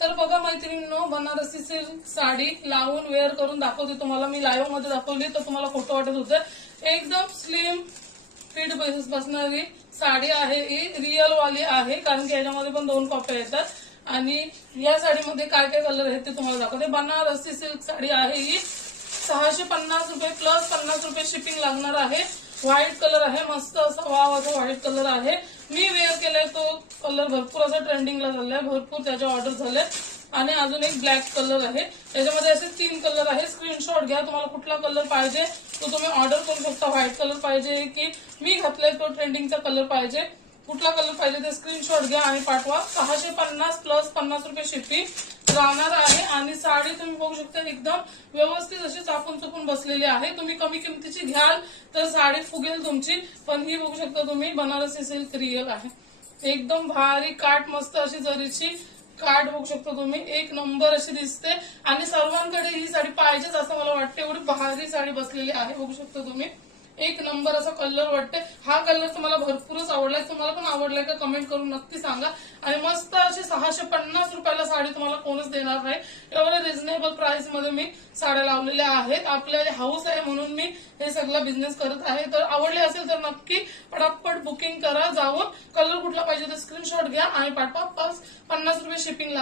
तर बघा मैत्रिणींनो, बनारसी सिल्क साडी लावून वेअर करून दाखवते तुम्हाला. मी लाईव्ह मध्ये दाखवली तर तुम्हाला खोटं वाटत होतं. एकदम स्लिम फिट बसणारी साडी आहे ही, रिअल वाली आहे, कारण की याच्यामध्ये पण 2 कॉप्या येतात. आणि या साडीमध्ये काय काय कलर आहेत ते तुम्हाला दाखवते. बनारसी सिल्क साडी आहे ही, 650 रुपये प्लस 50 रुपये शिपिंग लागणार आहे. व्हाईट कलर आहे, मस्त असा वाव असा व्हाईट कलर आहे. मी वेअर केलाय तो कलर भरपूर असा ट्रेंडिंगला झालाय, भरपूर त्याच्या ऑर्डर झाले. आणि अजून एक ब्लॅक कलर आहे. याच्यामध्ये असे 3 कलर आहे. स्क्रीनशॉट घ्या, तुम्हाला कुठला कलर पाहिजे तो तुम्ही ऑर्डर करू शकता. व्हाईट कलर पाहिजे की मी घातलाय तो ट्रेंडिंगचा कलर पाहिजे, कुठला कलर पाहिजे ते स्क्रीनशॉट घ्या आणि पाठवा. 650 प्लस 50 रुपये शिपिंग राहणार आहे. आणि साडी तुम्ही बघू शकता एकदम व्यवस्थित अशी चापून चुपून बसलेली आहे. तुम्ही कमी किमतीची घ्याल तर साडी फुगेल तुमची, पण ही बघू शकता तुम्ही बनारसी सिल्क रिअल आहे. एकदम भारी काठ, मस्त अशी जरीची काठ बघू शकता तुम्ही, एक नंबर अशी दिसते. आणि सर्वांकडे ही साडी पाहिजेच असं मला वाटतं, एवढी भारी साडी बसलेली आहे. बघू शकता तुम्ही, एक नंबर असा कलर वाटते. हा कलर तुम्हाला भरपूरच आवडलाय, तुम्हाला पण आवडलाय का कमेंट करून नक्की सांगा. आणि मस्त अशी 650 रुपयाला साडी तुम्हाला कोणच देणार नाही. एवढ्या रिझनेबल प्राइस मध्ये मी साड्या लावलेल्या आहेत. आपल्याला हाऊस आहे म्हणून मी हे सगळं बिझनेस करत आहे. तर आवडले असेल तर नक्की पटापट बुकिंग करा. जाऊन कलर कुठला पाहिजे तर स्क्रीनशॉट घ्या आणि पाठवा. 50 रुपये शिपिंग